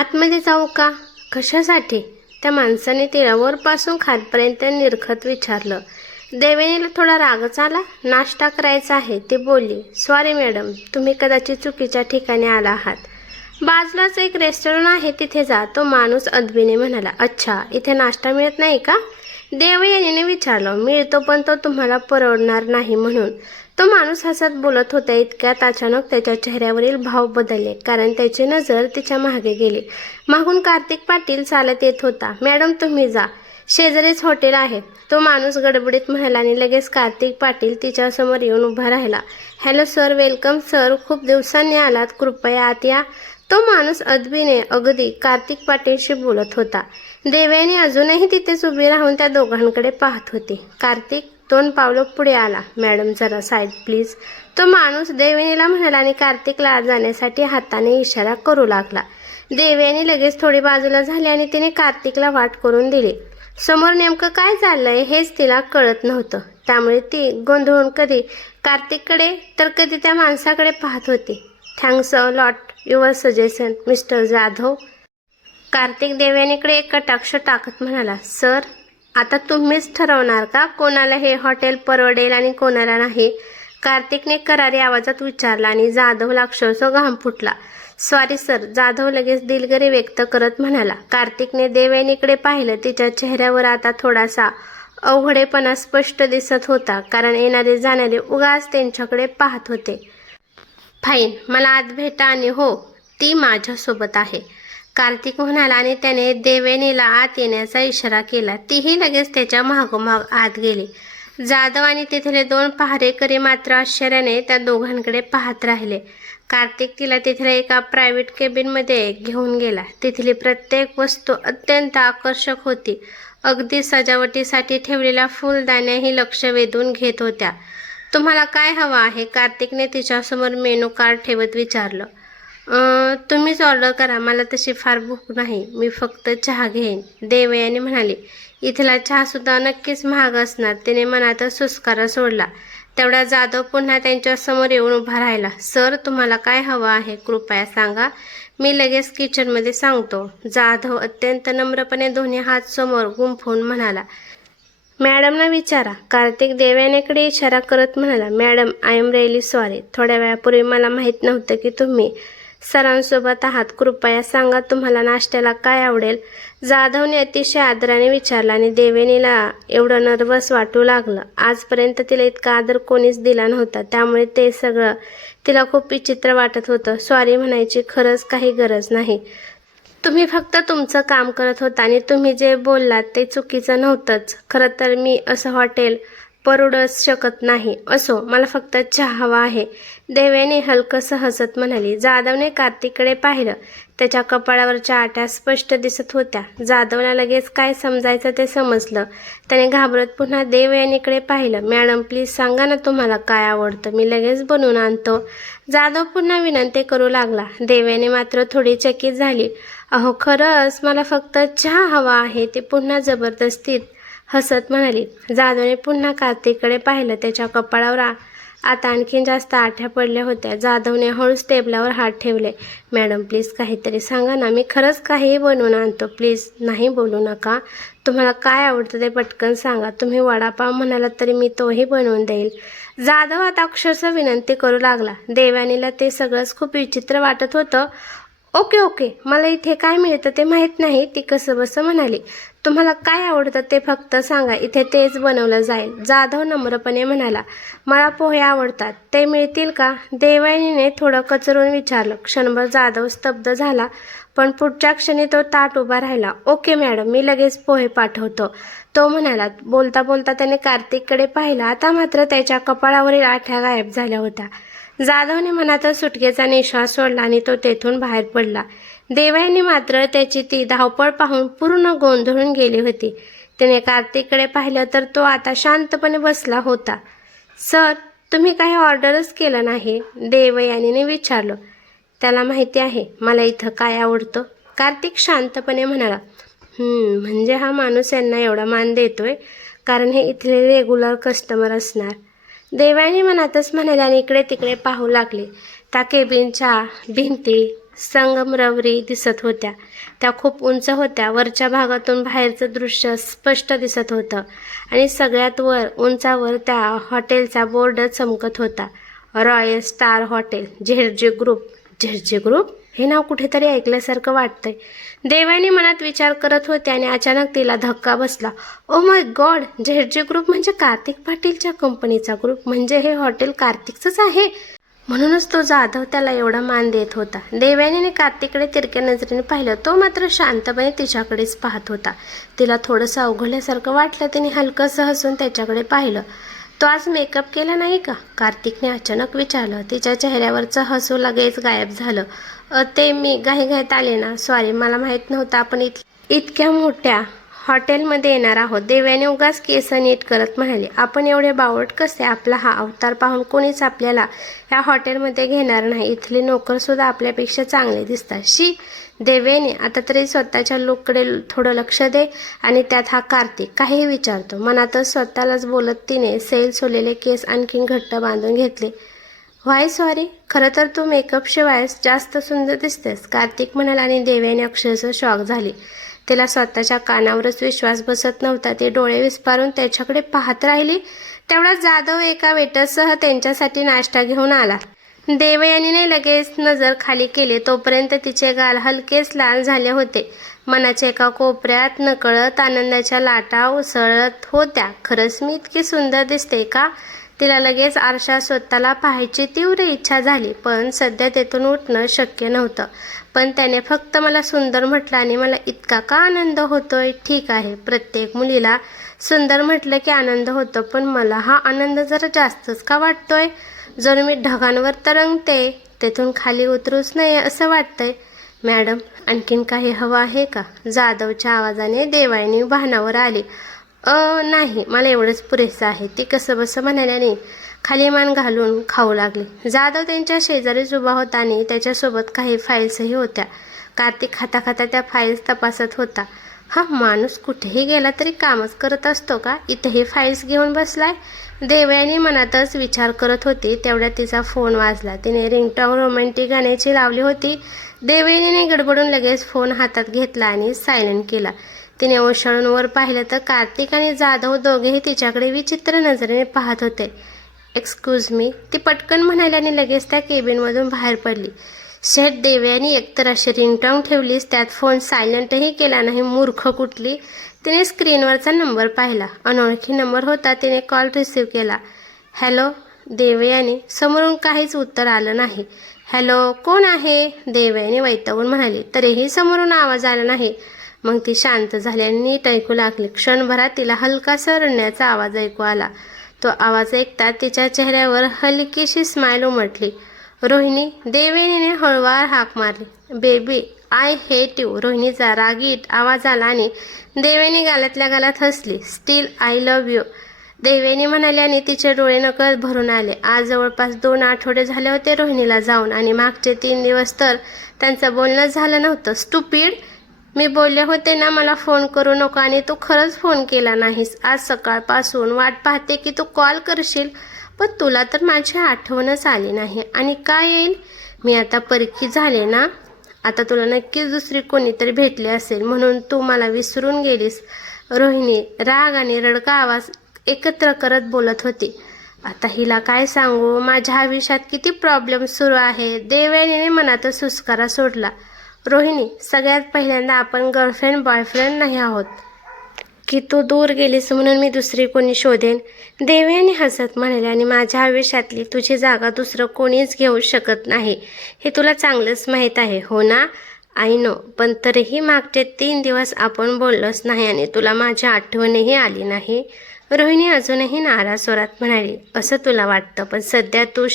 आतमध्ये जाऊ का? कशासाठी? त्या माणसाने तिला वरपासून खालपर्यंत निरखत विचारलं. देवयानीला थोडा रागच आला. नाश्ता करायचा आहे ती बोलली. सॉरी मॅडम, तुम्ही कदाचित चुकीच्या ठिकाणी आला आहात. बाजूलाच एक रेस्टॉरंट आहे, तिथे जा. तो माणूस अदबीने म्हणाला. अच्छा, इथे नाश्ता मिळत नाही का? देवयानीने विचारलं. मिळतो, पण तो तुम्हाला परवडणार नाही म्हणून. तो माणूस हसत बोलत होता. इतक्यात अचानक त्याच्या चेहऱ्यावरील भाव बदलले, कारण त्याची नजर तिच्या मागे गेली. मागून कार्तिक पाटील चालत येत होता. मॅडम तुम्ही जा, शेजारीच हॉटेल आहे, तो माणूस गडबडीत म्हणाला आणि लगेच कार्तिक पाटील तिच्यासमोर येऊन उभा राहिला. हॅलो सर, वेलकम सर, खूप दिवसांनी आलात, कृपया आत या. तो माणूस अदबीने अगदी कार्तिक पाटीलशी बोलत होता. देवयानी अजूनही तिथेच उभी राहून त्या दोघांकडे पाहत होती. कार्तिक 2 पावलं पुढे आला. मॅडम जरा साईड प्लीज, तो माणूस देवयानीला म्हणाला आणि कार्तिकला आत जाण्यासाठी हाताने इशारा करू लागला. देवयानी लगेच थोडी बाजूला झाली आणि तिने कार्तिकला वाट करून दिली. समोर नेमकं काय चाललंय हेच तिला कळत नव्हतं, त्यामुळे ती गोंधळून कधी कार्तिककडे तर कधी त्या माणसाकडे पाहत होती. Thanks a lot your suggestion mister Jadhav, Kartik देवयानीकडे एक कटाक्ष टाकत म्हणाला. सर, आता तुम्हीच ठरवणार का कोणाला हे हॉटेल परवडेल आणि कोणाला नाही? कार्तिकने करारी आवाजात विचारला आणि जाधवला अक्षरशः घाम फुटला. सॉरी सर, जाधव लगेच दिलगिरी व्यक्त करत म्हणाला. कार्तिकने देवयानीकडे पाहिलं. तिच्या चेहऱ्यावर आता थोडासा अवघडेपणा स्पष्ट दिसत होता, कारण येणारे जाणारे उगाच त्यांच्याकडे पाहत होते. फाईन, मला आत भेटा आणि हो, ती माझ्यासोबत आहे, कार्तिक म्हणाला आणि त्याने देवयानीला आत येण्याचा इशारा केला. तीही लगेच त्याच्या मागोमाग आत गेली. जाधव आणि तिथले 2 पहारेकरी मात्र आश्चर्याने त्या दोघांकडे पाहत राहिले. कार्तिक तिला तिथल्या एका प्रायव्हेट केबिनमध्ये घेऊन गेला. तिथली प्रत्येक वस्तू अत्यंत आकर्षक होती. अगदी सजावटीसाठी ठेवलेल्या फुलदाण्याही लक्ष वेधून घेत होत्या. तुम्हाला काय हवं आहे? कार्तिकने तिच्यासमोर मेनू कार्ड ठेवत विचारलं. तुम्हीच ऑर्डर करा, मला तशी फार भूक नाही, मी फक्त चहा घेईन, देवयानी म्हणाली. इथला चहासुद्धा नक्कीच महाग असणार, तिने मनातच सुस्कारा सोडला. तेवढा जाधव पुन्हा त्यांच्यासमोर येऊन उभा राहिला. सर, तुम्हाला काय हवं आहे कृपया सांगा, मी लगेच किचनमध्ये सांगतो, जाधव अत्यंत नम्रपणे दोन्ही हात समोर गुंफवून म्हणाला. मॅडमना विचारा, कार्तिक देवयानीकडे इशारा करत म्हणाला. Madam, I am really sorry, थोड्या वेळापूर्वी मला माहीत नव्हतं की तुम्ही सरांसोबत आहात, कृपया सांगा तुम्हाला नाश्त्याला काय आवडेल? जाधवने अतिशय आदराने विचारला आणि देवयानीला एवढं नर्वस वाटू लागलं. आजपर्यंत तिला इतका आदर कोणीच दिला नव्हता, त्यामुळे ते सगळं तिला खूप विचित्र वाटत होतं. सॉरी म्हणायची खरंच काही गरज नाही, तुम्ही फक्त तुमचं काम करत होता आणि तुम्ही जे बोललात ते चुकीचं नव्हतंच. खरं तर मी असं हॉटेल परवडूच शकत नाही. असो, मला फक्त चहा हवा आहे, देवयानी हलकसं हसत म्हणाली. जाधवने कार्तिककडे पाहिलं. त्याच्या कपाळावरच्या आठ्या स्पष्ट दिसत होत्या. जाधवला लगेच काय समजायचं ते समजलं. त्याने घाबरत पुन्हा देवयानीकडे पाहिलं. मॅडम प्लीज सांगा ना तुम्हाला काय आवडतं, मी लगेच बनवून आणतो, जाधव पुन्हा विनंती करू लागला. देवयानी मात्र थोडी चकित झाली. अहो खरंच मला फक्त चहा हवा आहे, ती पुन्हा जबरदस्तीत हसत म्हणाली. जाधवने पुन्हा कार्तिककडे पाहिलं. त्याच्या कपाळावर आता आणखीन जास्त आठ्या पडल्या होत्या. जाधवने हळूच टेबलावर हात ठेवले. मॅडम प्लीज काहीतरी सांगा ना, मी खरंच काहीही बनवून आणतो, प्लीज नाही बोलू नका, तुम्हाला काय आवडतं ते पटकन सांगा, तुम्ही वडापाव म्हणालात तरी मी तोही बनवून देईल. जाधव आता अक्षरशः विनंती करू लागला. देवयानीला ते सगळंच खूप विचित्र वाटत होतं. ओके, मला इथे काय मिळतं ते माहीत नाही, ती कसंबसं म्हणाली. तुम्हाला काय आवडतं ते फक्त सांगा, इथे तेच बनवलं जाईल, जाधव नम्रपणे म्हणाला. मला पोहे आवडतात, ते मिळतील का? देवयानीने थोडं कचरून विचारलं. क्षणभर जाधव स्तब्ध झाला, पण पुढच्या क्षणी तो ताट उभा राहिला. ओके मॅडम, मी लगेच पोहे पाठवतो, तो म्हणाला. बोलता बोलता त्याने कार्तिककडे पाहिलं. आता मात्र त्याच्या कपाळावरील आठ्या गायब झाल्या होत्या. जाधवने मनातच सुटकेचा निश्वास सोडला आणि तो तेथून बाहेर पडला. देवयानी मात्र त्याची ती धावपळ पाहून पूर्ण गोंधळून गेली होती. तिने कार्तिककडे पाहिलं तर तो आता शांतपणे बसला होता. सर, तुम्ही काही ऑर्डरच केलं नाही, देवयानीने विचारलं. त्याला माहिती आहे मला इथं काय आवडतं, कार्तिक शांतपणे म्हणाला. म्हणजे हा माणूस यांना एवढा मान देतोय, कारण हे इथले रेग्युलर कस्टमर असणार, देवयानी मनातच म्हणाले आणि इकडे तिकडे पाहू लागले. त्या केबिनच्या भिंती संगमरवरी दिसत होत्या. त्या खूप उंच होत्या. वरच्या भागातून बाहेरचं दृश्य स्पष्ट दिसत होतं आणि सगळ्यात उंचावर त्या हॉटेलचा बोर्ड चमकत होता. Royal Star Hotel, ZJ group. ZJ group हे नाव कुठेतरी ऐकल्यासारखं वाटतंय. देवयानी मनात विचार करत होते आणि अचानक तिला धक्का बसला. ओ माय गॉड, झेडजे ग्रुप म्हणजे कार्तिक पाटीलच्या कंपनीचा ग्रुप. म्हणजे हे हॉटेल कार्तिकचंच आहे. म्हणूनच तो जाधव त्याला एवढा मान देत होता. देवयानीने कार्तिककडे तिरक्या नजरेने पाहिलं. तो मात्र शांतपणे तिच्याकडेच पाहत होता. तिला थोडंसं अवघडल्यासारखं वाटलं. तिने हलकंसं हसून त्याच्याकडे पाहिलं. तो आज मेकअप केला नाही का? कार्तिकने अचानक विचारलं. तिच्या चेहऱ्यावरचं हसू लगेच गायब झालं. ते मी घाईघाईत आले ना, सॉरी, मला माहीत नव्हतं आपण इतक्या मोठ्या हॉटेलमध्ये येणार आहोत. देवयानी उगाच केस नीट करत म्हणाले. आपण एवढे बावट कसे? आपला हा अवतार पाहून कोणीच आपल्याला या हॉटेलमध्ये घेणार नाही. इथले नोकरसुद्धा आपल्यापेक्षा चांगले दिसतात. शी देवयानी, आता तरी स्वतःच्या लुककडे थोडं लक्ष दे. आणि त्यात हा कार्तिक काहीही विचारतो. मनातच स्वतःलाच बोलत तिने सैल सोलेले केस आणखीन घट्ट बांधून घेतले. व्हाय सॉरी, खरं तर तू मेकअपशिवाय जास्त सुंदर दिसतेस, कार्तिक म्हणाला आणि देवयानी अक्षरशः शॉक झाली. तिला स्वतःच्या कानावरच विश्वास बसत नव्हता. ती डोळे विस्फारून त्याच्याकडे पाहत राहिली. तेवढा जाधव एका वेटरसह त्यांच्यासाठी नाश्ता घेऊन आला. देवयानीने लगेच नजर खाली केली. तोपर्यंत तिचे गाल हलकेच लाल झाले होते. मनाच्या एका कोपऱ्यात नकळत आनंदाच्या लाटा उसळत होत्या. खरंच मी इतकी सुंदर दिसते का? तिला लगेच आरशात स्वतःला पाहायची तीव्र इच्छा झाली. पण सध्या तेथून उठणं शक्य नव्हतं. पण त्याने फक्त मला सुंदर म्हटलं आणि मला इतका का आनंद होतोय? ठीक आहे, प्रत्येक मुलीला सुंदर म्हटलं की आनंद होतो, पण मला हा आनंद जरा जास्तच का वाटतोय? जर मी ढगांवर तरंगते, तेथून खाली उतरूच नाही असं वाटतंय. मॅडम, आणखीन काही हवं आहे का? जाधवच्या आवाजाने देवयानी भानावर आली. नाही, मला एवढंच पुरेसं आहे, ती कसंबसं म्हणाल्याने खाली मान घालून खाऊ लागली. जाधव त्यांच्या शेजारीच उभा होता आणि त्याच्यासोबत काही फाईल्सही होत्या. कार्तिक खाता खाता त्या फाईल्स तपासत होता. हा माणूस कुठेही गेला तरी कामच करत असतो का? इथेही फाईल्स घेऊन बसलाय. देवयानी मनातच विचार करत होती. तेवढ्यात तिचा फोन वाजला. तिने रिंगटोन रोमॅन्टिक गाण्याची लावली होती. देवयानीने गडबडून लगेच फोन हातात घेतला आणि सायलेंट केला. तिने ओशाळून वर पाहिलं तर कार्तिक आणि जाधव दोघेही तिच्याकडे विचित्र नजरेने पाहत होते. एक्सक्यूज मी, ती पटकन म्हणाल्याने लगेच त्या केबिनमधून बाहेर पडली. शेट, देवयानी, एकतर अशी रिंगटोन ठेवलीस, त्यात फोन सायलेंटही केला नाही, मूर्ख कुठली. तिने स्क्रीनवरचा नंबर पाहिला. अनोळखी नंबर होता. तिने कॉल रिसीव्ह केला. हॅलो देवयानी. समोरून काहीच उत्तर आलं नाही. हॅलो, कोण आहे? देवयानी वैतागून म्हणाली. तरीही समोरून आवाज आला नाही. मग ती शांत झाली आणि नीट ऐकू लागली. क्षणभरात तिला हलकासा रडण्याचा आवाज ऐकू आला. तो आवाज ऐकता तिच्या चेहऱ्यावर हलकीशी स्माईल उमटली. रोहिणी. देवयानीने हळूवार हाक मारली. Baby, I hate you. रोहिणीचा रागीट आवाज आला आणि देवयानी गालातल्या गालात हसली. Still I love you, Devyani म्हणाली आणि तिचे डोळे नकळत भरून आले. आज जवळपास 2 आठवडे झाले होते रोहिणीला जाऊन आणि मागचे 3 दिवस तर त्यांचं बोलणंच झालं नव्हतं. स्टुपिड, मी बोलले होते ना मला फोन करू नको आणि तू खरंच फोन केला नाहीस. आज सकाळपासून वाट पाहते की तू कॉल करशील, पण तुला तर माझी आठवणच आली नाही. आणि काय येईल? मी आता परकी झाले ना. आता तुला नक्कीच दुसरी कोणीतरी भेटली असेल म्हणून तू मला विसरून गेलीस. रोहिणी राग आणि रडका आवाज एकत्र करत बोलत होती. आता हिला काय सांगू? माझ्या आयुष्यात किती प्रॉब्लेम सुरू आहे. देवयानीने मनातच सुस्कारा सोडला. रोहिणी, सगळ्यात पहिल्यांदा आपण गर्लफ्रेंड बॉयफ्रेंड नाही आहोत की तू दूर गेलीस म्हणून मी दुसरी कोणी शोधेन. देवयानी हसत म्हणाले. आणि माझ्या आयुष्यातली तुझी जागा दुसरं कोणीच घेऊ शकत नाही, हे तुला चांगलंच माहीत आहे हो ना? आय नो, पण तरीही मागचे 3 दिवस आपण बोललोच नाही आणि तुला माझी आठवणही आली नाही. रोहिणी अजूनही नाराज स्वरात म्हणाली. असं तुला वाटतं, पण सध्या तू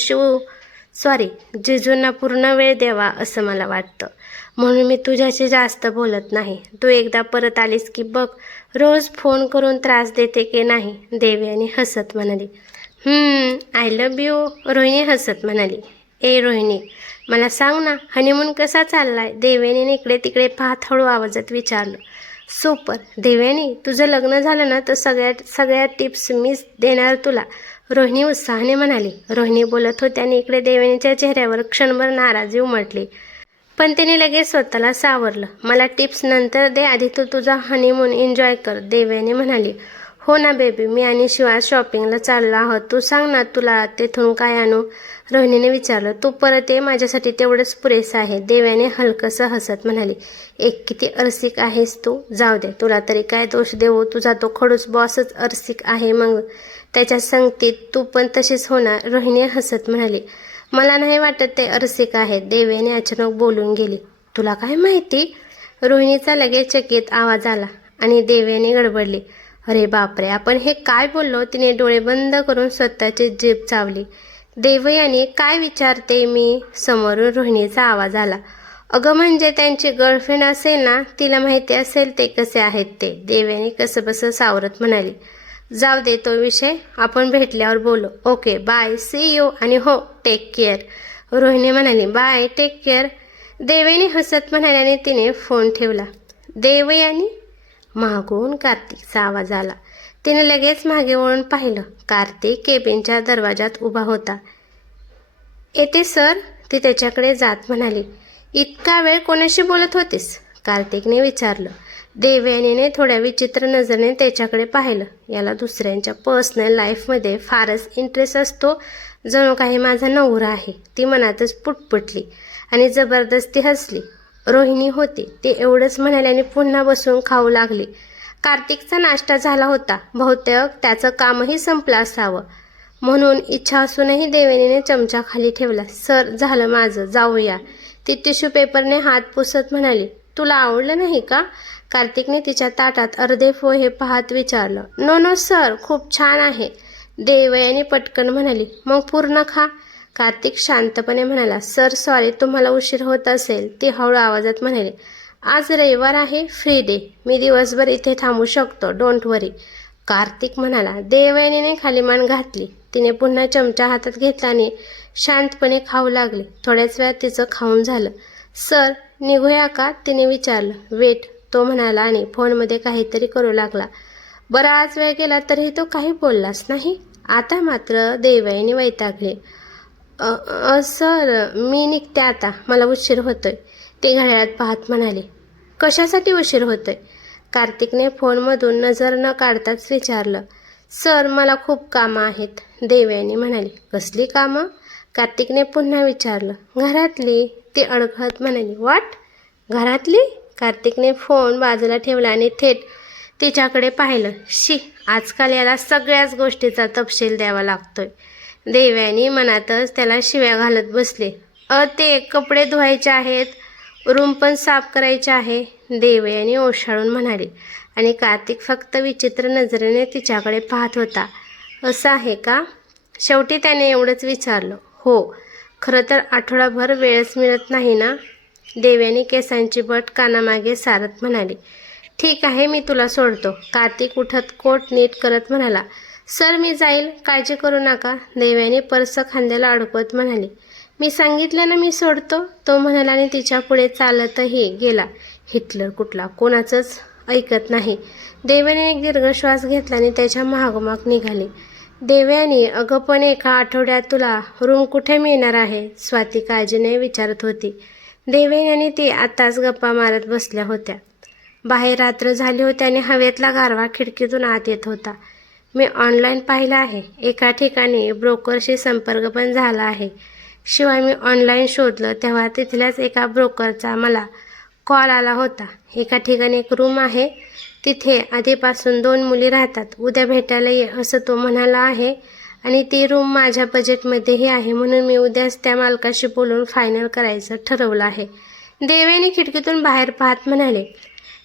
जिजूंना पूर्ण वेळ द्यावा असं मला वाटतं, म्हणून मी तुझ्याशी जास्त बोलत नाही. तू एकदा परत आलीस की बघ रोज फोन करून त्रास देते की नाही. देवयानी हसत म्हणाली. आय लव्ह यू, रोहिणी हसत म्हणाली. ए रोहिणी, मला सांग ना, हनीमून कसा चाललाय? देवयानीने इकडे तिकडे पाहत हळू आवाजात विचारलं. सुपर. देवयानी, तुझं लग्न झालं ना तर सगळ्या टिप्स मीच देणार तुला, रोहिणी उत्साहाने म्हणाली. रोहिणी बोलत होती आणि इकडे देवयानीच्या चेहऱ्यावर क्षणभर नाराजी उमटली. पण तिने लगेच स्वतःला सावरलं. मला टिप्स नंतर दे, आधी तू तुझा हनीमून एन्जॉय कर, देवयानी म्हणाली. हो ना बेबी, मी आणि शिवा शॉपिंगला चाललो आहोत. तू सांग ना, तुला तिथून काय आणू? रोहिणीने विचारलं. तू परत ये, माझ्यासाठी तेवढंच पुरेसं आहे, देवयानी हलकंसं हसत म्हणाली. एक किती अरसिक आहेस तू. जाऊ दे, तुला तरी काय दोष देऊ, तुझा तो खडूस बॉसच अरसिक आहे, मग त्याच्या संगतीत तू पण तशीच होणार, रोहिणी हसत म्हणाली. मला नाही वाटत ते अरसिक आहे, देवयानी अचानक बोलून गेली. तुला काय माहिती? रोहिणीचा लगेच चकित आवाज आला आणि देवयानी गडबडली. अरे बापरे, आपण हे काय बोललो? तिने डोळे बंद करून स्वतःची जीभ चावली. देवयानी, काय विचारते मी? समोरून रोहिणीचा आवाज आला. अगं म्हणजे त्यांची गर्लफ्रेंड असेल ना, तिला माहिती असेल ते कसे आहेत ते, देवयानी कसंबसं सावरत म्हणाली. जाऊ दे तो विषय, आपण भेटल्यावर बोलू. ओके बाय, सी यू, आणि हो टेक केअर. रोहिणी म्हणाली. Bye, take care. देवयानी हसत म्हणाल्याने तिने फोन ठेवला. देवयानी, मागून कार्तिकचा आवाज आला. तिने लगेच मागे वळून पाहिलं. कार्तिक केबिनच्या दरवाजात उभा होता. येते सर, ती त्याच्याकडे जात म्हणाली. इतका वेळ कोणाशी बोलत होतीस? कार्तिकने विचारलं. देवयानीने थोड्या विचित्र नजरेने त्याच्याकडे पाहिलं. याला दुसऱ्यांच्या पर्सनल लाईफमध्ये फारच इंटरेस्ट असतो, जणू काही माझा नवरा आहे. ती मनातच पुटपुटली आणि जबरदस्ती हसली. रोहिणी होती, ती एवढंच म्हणाल्याने पुन्हा बसून खाऊ लागली. कार्तिकचा नाश्ता झाला होता. बहुतेक त्याचं कामही संपलं असावं, म्हणून इच्छा असूनही देवयानीने चमचा खाली ठेवला. सर, झालं माझं, जाऊया. ती टिश्यू पेपरने हात पुसत म्हणाली. तुला आवडलं नाही का? कार्तिकने तिच्या ताटात अर्धे पोहे पाहत विचारलं. नो नो सर, खूप छान आहे, देवयानी पटकन म्हणाली. मग पूर्ण खा. कार्तिक शांतपणे म्हणाला. सर सॉरी, तुम्हाला उशीर होत असेल, ती हळू आवाजात म्हणाली. आज रविवार आहे, फ्री डे, मी दिवसभर इथे थांबू शकतो, डोंट वरी, कार्तिक म्हणाला. देवयानीने खाली मान घातली. तिने पुन्हा चमचा हातात घेतला आणि शांतपणे खाऊ लागली. थोड्याच वेळात तिचं खाऊन झालं. सर, निघूया का? तिने विचारलं. वेट, तो म्हणाला आणि फोनमध्ये काहीतरी करू लागला. बराच वेळ गेला तरीही तो काही बोललाच नाही. आता मात्र देवयानी वैतागली. सर, मी निघते आता, मला उशीर होतोय, ती घड्याळात पाहत म्हणाली. कशासाठी उशीर होतोय? कार्तिकने फोनमधून नजर न काढताच विचारलं. सर, मला खूप कामं आहेत, देवयानी म्हणाली. कसली कामं? कार्तिकने पुन्हा विचारलं. घरातली, ती अडखळत म्हणाली. व्हॉट? घरातली? कार्तिकने फोन बाजूला ठेवला आणि थेट तिच्याकडे पाहिलं. शी, आजकाल याला सगळ्याच गोष्टीचा तपशील द्यावा लागतोय. देवयानी मनातच त्याला शिव्या घालत बसले. ते कपडे धुवायचे आहेत, रूम पण साफ करायचे आहे, देवयानी ओशाळून म्हणाली. आणि कार्तिक फक्त विचित्र नजरेने तिच्याकडे पाहत होता. असं आहे का? शेवटी त्याने एवढंच विचारलं. हो, खरं तर आठवडाभर वेळच मिळत नाही ना, देवयानी केसांची बट कानामागे सारत म्हणाली. ठीक आहे, मी तुला सोडतो, कार्तिक उठत कोट नीट करत म्हणाला. सर, मी जाईल, काळजी करू नका, देवयानी पर्स खांद्याला अडकवत म्हणाली. मी सांगितलं ना, मी सोडतो, तो म्हणाला आणि तिच्या पुढे चालतही गेला. हिटलर कुठला, कोणाचंच ऐकत नाही. देवयानीने एक दीर्घ श्वास घेतला आणि त्याच्या मागोमाग निघाली. देवयानी, अगं पण एका आठवड्यात तुला रूम कुठे मिळणार आहे? स्वाती काळजीने विचारत होती. देवयानी आणि ती आताच गप्पा मारत बसल्या होत्या. बाहेर रात्र झाली होती आणि हवेतला गारवा खिडकीतून आत येत होता. मी ऑनलाईन पाहिलं आहे, एका ठिकाणी ब्रोकरशी संपर्क पण झाला आहे. शिवाय मी ऑनलाईन शोधलं तेव्हा तिथल्याच एका ब्रोकरचा मला कॉल आला होता. एका ठिकाणी एक रूम आहे, तिथे आधीपासून 2 मुली राहतात, उद्या भेटायला ये असं तो म्हणाला आहे, आणि ती रूम माझ्या बजेटमध्येही आहे, म्हणून मी उद्याच त्या मालकाशी बोलून फायनल करायचं ठरवलं आहे. देवयानी खिडकीतून बाहेर पाहत म्हणाले.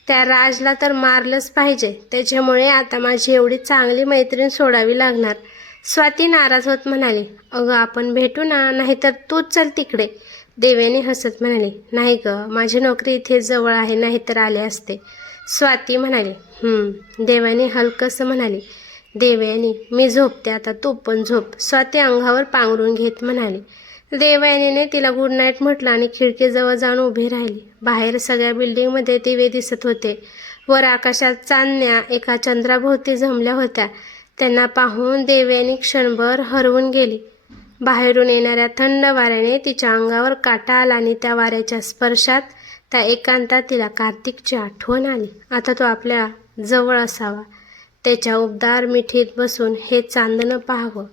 त्या राजला तर मारलंच पाहिजे, त्याच्यामुळे आता माझी एवढी चांगली मैत्रीण सोडावी लागणार. स्वाती नाराज होत म्हणाली. अगं आपण भेटू ना, नाहीतर तूच चल तिकडे, देवयानी हसत म्हणाली. नाही गं, माझी नोकरी इथे जवळ आहे, नाहीतर आले असते, स्वाती म्हणाली. देवयानी हलकंसं म्हणाली. देवयानी, मी झोपते आता, तू पण झोप, स्वाती अंगावर पांघरून घेत म्हणाली. देवयानीने तिला गुड नाईट म्हटलं आणि खिडकीजवळ जाऊन उभी राहिली. बाहेर सगळ्या बिल्डिंगमध्ये दिवे दिसत होते. वर आकाशात चांदण्या एका चंद्राभोवती जमल्या होत्या. त्यांना पाहून देवयानी क्षणभर हरवून गेली. बाहेरून येणाऱ्या थंड वाऱ्याने तिच्या अंगावर काटा आला आणि त्या वाऱ्याच्या स्पर्शात त्या एकांतात तिला कार्तिकची आठवण आली. आता तो आपल्या जवळ असावा, त्याच्या उबदार मिठीत बसून हे चांदणं पाहावं,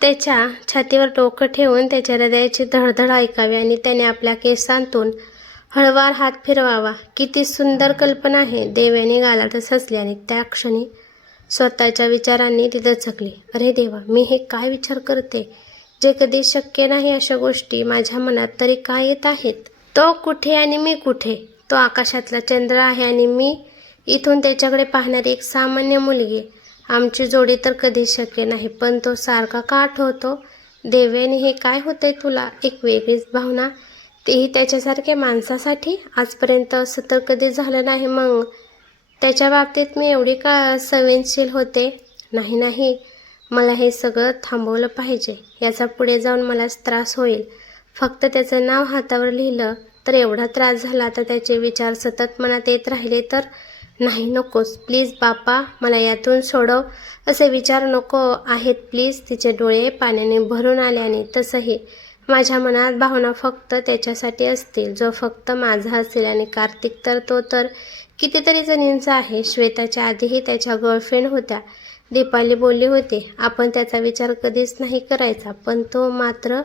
त्याच्या छातीवर डोकं ठेवून त्याच्या हृदयाची धडधड ऐकावी आणि त्याने आपल्या केसांतून हळवार हात फिरवावा. किती सुंदर कल्पना आहे. देव्याने गालातच हसली आणि त्या क्षणी स्वतःच्या विचारांनी ती दचकली. अरे देवा, मी हे काय विचार करते, जे कधी शक्य नाही अशा गोष्टी माझ्या मनात तरी काय येत आहेत. तो कुठे आणि मी कुठे? तो आकाशातला चंद्र आहे आणि मी इथून त्याच्याकडे पाहणारी एक सामान्य मुलगी. आमची जोडी तर कधी शक्य नाही, पण तो सारखा का आठवतो? देव्याने, हे काय होतंय तुला? एक वेगळीच भावना, तेही त्याच्यासारख्या माणसासाठी. आजपर्यंत असं तर कधी झालं नाही. मग त्याच्या बाबतीत मी एवढी का संवेदनशील होते? नाही, मला हे सगळं थांबवलं पाहिजे. याचा पुढे जाऊन मलाच त्रास होईल. फक्त त्याचं नाव हातावर लिहिलं तर एवढा त्रास झाला, तर त्याचे विचार सतत मनात येत राहिले तर? नाही, नकोस प्लीज बापा, मला यातून सोडव. असे विचार नको आहेत प्लीज. तिचे डोळे पाण्याने भरून आले. आणि तसंही माझ्या मनात भावना फक्त त्याच्यासाठी असतील, जो फक्त माझा असेल. आणि कार्तिक तर तो तर कितीतरी जणींचा आहे. श्वेताच्या आधीही त्याच्या गर्लफ्रेंड होत्या. दीपाली बोलली होती आपण त्याचा विचार कधीच नाही करायचा, पण तो मात्र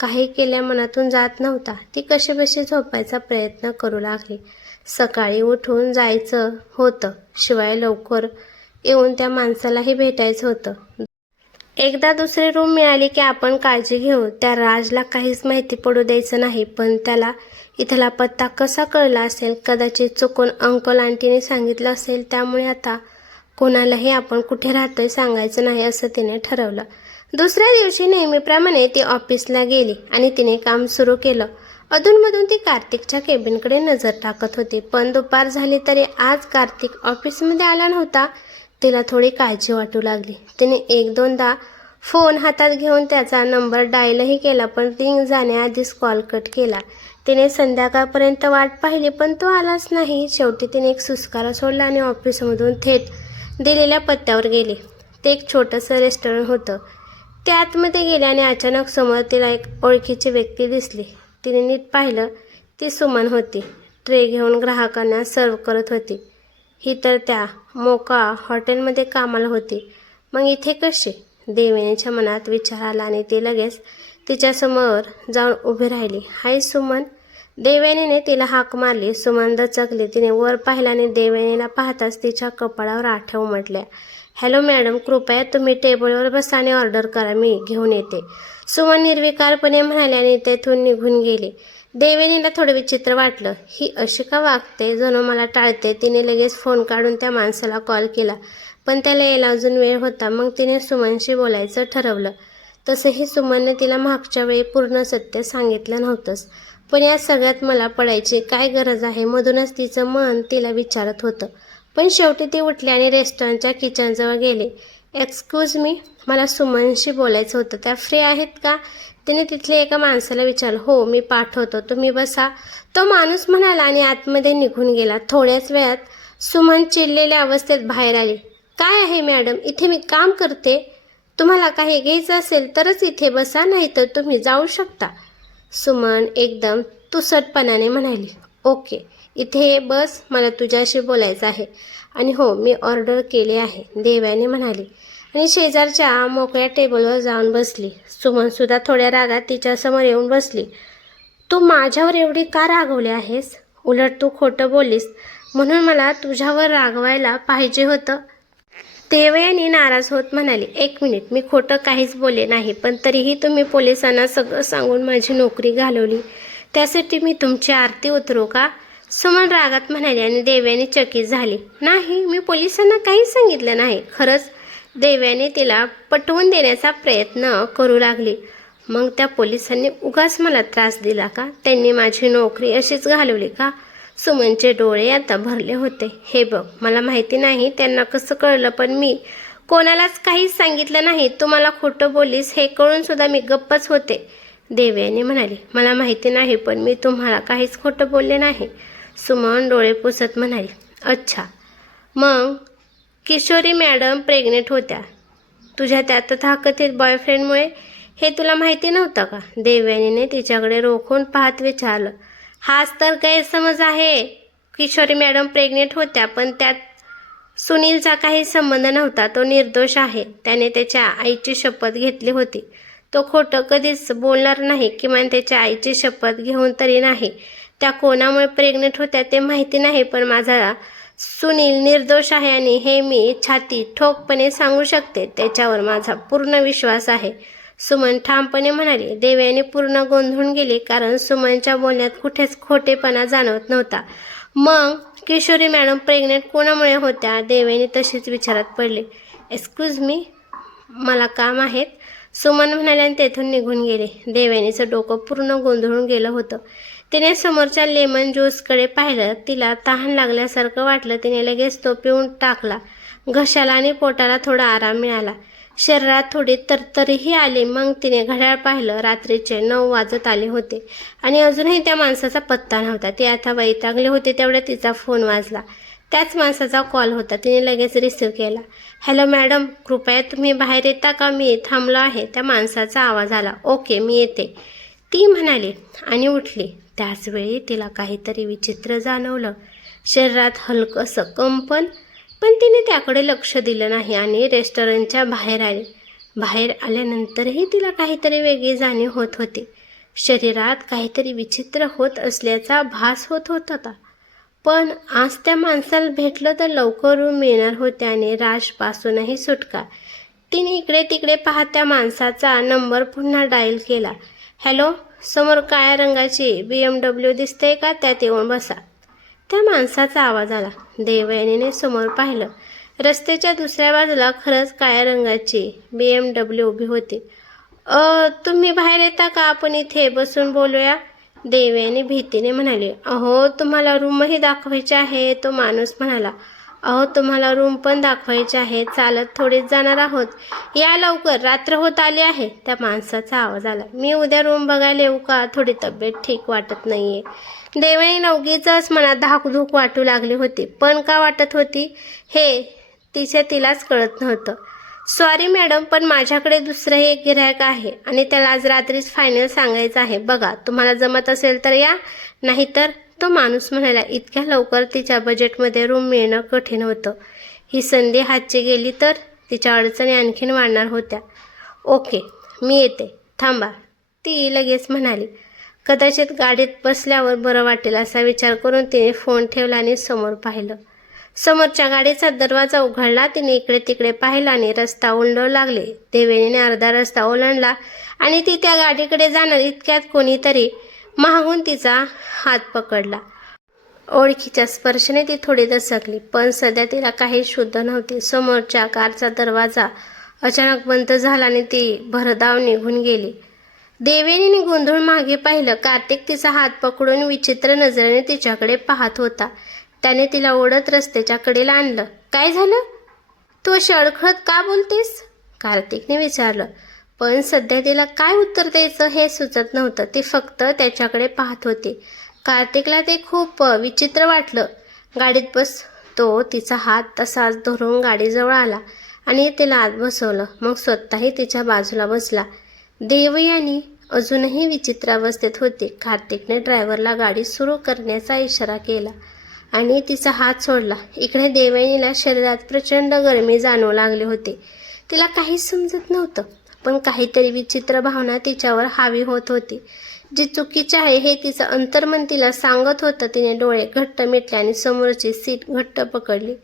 काही केल्या मनातून जात नव्हता. ती कशीबशी झोपायचा प्रयत्न करू लागली. सकाळी उठून जायचं होतं, शिवाय लवकर येऊन त्या माणसालाही भेटायचं होतं. एकदा दुसरी रूम मिळाली की आपण काळजी घेऊ. त्या राजला काहीच माहिती पडू द्यायचं नाही. पण त्याला इथला पत्ता कसा कळला असेल? कदाचित चुकून अंकल आंटीने सांगितलं असेल. त्यामुळे आता कोणालाही आपण कुठे राहतोय सांगायचं नाही असं तिने ठरवलं. दुसऱ्या दिवशी नेहमीप्रमाणे ती ऑफिसला गेली आणि तिने काम सुरू केलं. अधूनमधून ती कार्तिकच्या केबिनकडे नजर टाकत होती. पण दुपार झाली तरी आज कार्तिक ऑफिसमध्ये आला नव्हता. तिला थोडी काळजी वाटू लागली. तिने एक दोनदा फोन हातात घेऊन त्याचा नंबर डायलही केला, पण रिंग जाण्याआधीच कॉल कट केला. तिने संध्याकाळपर्यंत वाट पाहिली, पण तो आलाच नाही. शेवटी तिने एक सुस्कारा सोडला आणि ऑफिसमधून थेट दिलेल्या पत्त्यावर गेली. ते एक छोटंसं रेस्टॉरंट होतं. ते आतमध्ये गेले आणि अचानक समोर तिला एक ओळखीची व्यक्ती दिसली. तिने नीट पाहिलं, ती सुमन होती. ट्रे घेऊन ग्राहकांना सर्व करत होती. ही तर त्या मोका हॉटेलमध्ये कामाला होती. मग इथे कशी? देवेनीच्या मनात विचार आला आणि ती लगेच तिच्यासमोर जाऊन उभी राहिली. हाय सुमन. देवयानीने तिला हाक मारली. सुमन दचकली. तिने वर पाहिलं आणि देवयानीला पाहताच तिच्या कपाळावर आठ्या उमटल्या. हॅलो मॅडम, कृपया तुम्ही टेबलवर बसा आणि ऑर्डर करा, मी घेऊन येते. सुमन निर्विकारपणे म्हणाली आणि तेथून निघून गेली. देवयानीला थोडं विचित्र वाटलं. ही अशी का वागते? जणू मला टाळते. तिने लगेच फोन काढून त्या माणसाला कॉल केला, पण त्याला यायला अजून वेळ होता. मग तिने सुमनशी बोलायचं ठरवलं. तसंही सुमनने तिला मागच्या वेळी पूर्ण सत्य सांगितलं नव्हतंच, पण या सगळ्यात मला पडायची काय गरज आहे? मधूनच तिचं मन तिला विचारत होतं. पण शेवटी ती उठली आणि रेस्टॉरंटच्या किचनजवळ गेली. एक्सक्यूज मी, मला सुमनशी बोलायचं होतं, त्या फ्री आहेत का? तिने तिथल्या एका माणसाला विचारलं. हो, मी पाठवतो, तुम्ही बसा, तो माणूस म्हणाला आणि आतमध्ये निघून गेला. थोड्याच वेळात सुमन चिडलेल्या अवस्थेत बाहेर आली. काय आहे मॅडम, इथे मी काम करते. तुम्हाला काही घ्यायचं असेल तरच इथे बसा, नाहीतर तुम्ही जाऊ शकता. सुमन एकदम तुसटपणाने म्हणाली. ओके, इथे बस, मला तुझ्याशी बोलायचं आहे. आणि हो, मी ऑर्डर केली आहे, देव्याने म्हणाली आणि शेजारच्या मोकळ्या टेबलवर जाऊन बसली. सुमनसुद्धा थोड्या रागात तिच्यासमोर येऊन बसली. तू माझ्यावर एवढी का रागवली आहेस? उलट तू खोटं बोललीस म्हणून मला तुझ्यावर रागवायला पाहिजे होतं. देवयानी नाराज होत म्हणाली. एक मिनिट, मी खोटं काहीच बोलले नाही, पण तरीही तुम्ही पोलिसांना सगळं सांगून माझी नोकरी घालवली, त्यासाठी मी तुमची आरती उतरू का? सुमन रागात म्हणाली आणि देवयानी चकित झाली. नाही, मी पोलिसांना काहीच सांगितलं नाही. खरंच? देवयानी तिला पटवून देण्याचा प्रयत्न करू लागली. मग त्या पोलिसांनी उगाच मला त्रास दिला का? त्यांनी माझी नोकरी अशीच घालवली का? सुमनचे डोळे आता भरले होते. हे बघ, मला माहिती नाही त्यांना कसं कळलं, पण मी कोणालाच काहीच सांगितलं नाही. तुम्हाला खोटं बोललीस हे कळून सुद्धा मी गप्पच होते, देवयानी म्हणाली. मला माहिती नाही, पण मी तुम्हाला काहीच खोटं बोलले नाही, सुमन डोळे पुसत म्हणाली. अच्छा, मग किशोरी मॅडम प्रेग्नेंट होत्या तुझ्या त्या तथाकथित बॉयफ्रेंडमुळे? हे तुला माहिती नव्हतं का? देवयानीने तिच्याकडे रोखून पाहत विचारलं. हाच तर गैरसमज आहे. किशोरी मॅडम प्रेग्नेंट होत्या, पण त्यात सुनीलचा काही संबंध नव्हता. तो निर्दोष आहे. त्याने त्याच्या आईची शपथ घेतली होती. तो खोटं कधीच बोलणार नाही. किमान त्याच्या आईची शपथ घेऊन तरी नाही. त्या कोणामुळे प्रेग्नेंट होत्या ते माहिती नाही, पण माझा सुनील निर्दोष आहे आणि हे मी छाती ठोकपणे सांगू शकते. त्याच्यावर माझा पूर्ण विश्वास आहे, सुमन ठामपणे म्हणाली. देवयानी पूर्ण गोंधळून गेली, कारण सुमनच्या बोलण्यात कुठेच खोटेपणा जाणवत नव्हता. मग किशोरी मॅडम प्रेग्नेंट कोणामुळे होत्या? देवयानी तशीच विचारात पडली. एक्सक्यूज मी, मला काम आहेत, सुमन म्हणाले आणि तेथून निघून गेले. देवयानीचं डोकं पूर्ण गोंधळून गेलं होतं. तिने समोरच्या लेमन ज्यूसकडे पाहिलं. तिला तहान लागल्यासारखं वाटलं. तिने लगेच तो पिऊन टाकला. घशाला आणि पोटाला थोडा आराम मिळाला. शरीरात थोडी तरतरीही आली. मग तिने घड्याळ पाहिलं. रात्रीचे 9 वाजत आले होते आणि अजूनही त्या माणसाचा पत्ता नव्हता. ती आता वैतागली होती. तेवढ्यात तिचा फोन वाजला. त्याच माणसाचा कॉल होता. तिने लगेच रिसीव्ह केला. हॅलो मॅडम, कृपया तुम्ही बाहेर येता का? मी थांबलो आहे. त्या माणसाचा आवाज आला. ओके, मी येते, ती म्हणाली आणि उठली. त्याचवेळी तिला काहीतरी विचित्र जाणवलं. शरीरात हलकंसं कंपन, पण तिने त्याकडे लक्ष दिलं नाही आणि रेस्टॉरंटच्या बाहेर आले. बाहेर आल्यानंतरही तिला काहीतरी वेगळी जाणीव होत होती. शरीरात काहीतरी विचित्र होत असल्याचा भास होत होता. पण आज त्या माणसाला भेटलं तर लवकर रूम मिळणार होते आणि राजपासूनही सुटका. तिने इकडे तिकडे पाहत त्या माणसाचा नंबर पुन्हा डायल केला. हॅलो, समोर काळ्या रंगाची BMW दिसते का? त्यात येऊन बसा, त्या माणसाचा आवाज आला. देवयानीने समोर पाहिलं. रस्त्याच्या दुसऱ्या बाजूला खरंच काळ्या रंगाची BMW उभी होती. तुम्ही बाहेर येता का? आपण इथे बसून बोलूया, देवयानी भीतीने म्हणाली. अहो, तुम्हाला रूमही दाखवायचे आहे, तो माणूस म्हणाला. अहो, तुम्हाला रूम पण दाखवायचे आहे, चालत थोडीच जाणार आहोत, या लवकर, रात्र होत आली आहे, त्या माणसाचा आवाज आला. मी उद्या रूम बघायला येऊ का? थोडी तब्येत ठीक वाटत नाहीये. देवयानी नवगीचंच मनात धाकधूक वाटू लागली होती. पण का वाटत होती हे तिलाच कळत नव्हतं. सॉरी मॅडम, पण माझ्याकडे दुसरंही एक गिऱ्हाईक आहे आणि त्याला आज रात्रीच फायनल सांगायचं आहे. बघा, तुम्हाला जमत असेल तर या, नाहीतर, तो माणूस म्हणाला. इतक्या लवकर तिच्या बजेटमध्ये रूम मिळणं कठीण होतं. ही संधी हातची गेली तर तिच्या अडचणी आणखीन वाढणार होत्या. ओके, मी येते, थांबा, ती लगेच म्हणाली. कदाचित गाडीत बसल्यावर बरं वाटेल असा विचार करून तिने फोन ठेवला आणि समोर पाहिलं. समोरच्या गाडीचा दरवाजा उघडला. तिने इकडे तिकडे पाहिलं आणि रस्ता ओलांडू लागले. देवयानीने अर्धा रस्ता ओलांडला आणि ती त्या गाडीकडे जाणार इतक्यात कोणीतरी मागून तिचा हात पकडला. ओळखीच्या स्पर्शाने ती थोडी दचकली, पण सध्या तिला काही शुद्ध नव्हते. समोरच्या कारचा दरवाजा अचानक बंद झाला आणि ती भरधाव निघून गेली. देवयानीने गोंधळ मागे पाहिलं. कार्तिक तिचा हात पकडून विचित्र नजरेने तिच्याकडे पाहत होता. त्याने तिला ओढत रस्त्याच्या कडेला आणलं. काय झालं? तू अशी अडखळत का बोलतेस? कार्तिकने विचारलं. पण सध्या तिला काय उत्तर द्यायचं हे सुचत नव्हतं. ती फक्त त्याच्याकडे पाहत होती. कार्तिकला ते खूप विचित्र वाटलं. गाडीत बस, तो तिचा हात तसाच धरून गाडीजवळ आला आणि तिला आत बसवलं. मग स्वतःही तिच्या बाजूला बसला. देवयानी अजूनही विचित्र अवस्थेत होती. कार्तिकने ड्रायव्हरला गाडी सुरू करण्याचा इशारा केला आणि तिचा हात सोडला. इकडे देवयानीला शरीरात प्रचंड गरमी जाणवू लागली होती. तिला काहीच समजत नव्हतं, पण काहीतरी विचित्र भावना तिच्यावर हावी होत होती. जी चुकीचे आहे हे तिचं अंतर्मन तिला सांगत होतं. तिने डोळे घट्ट मिटले आणि समोरची सीट घट्ट पकडली.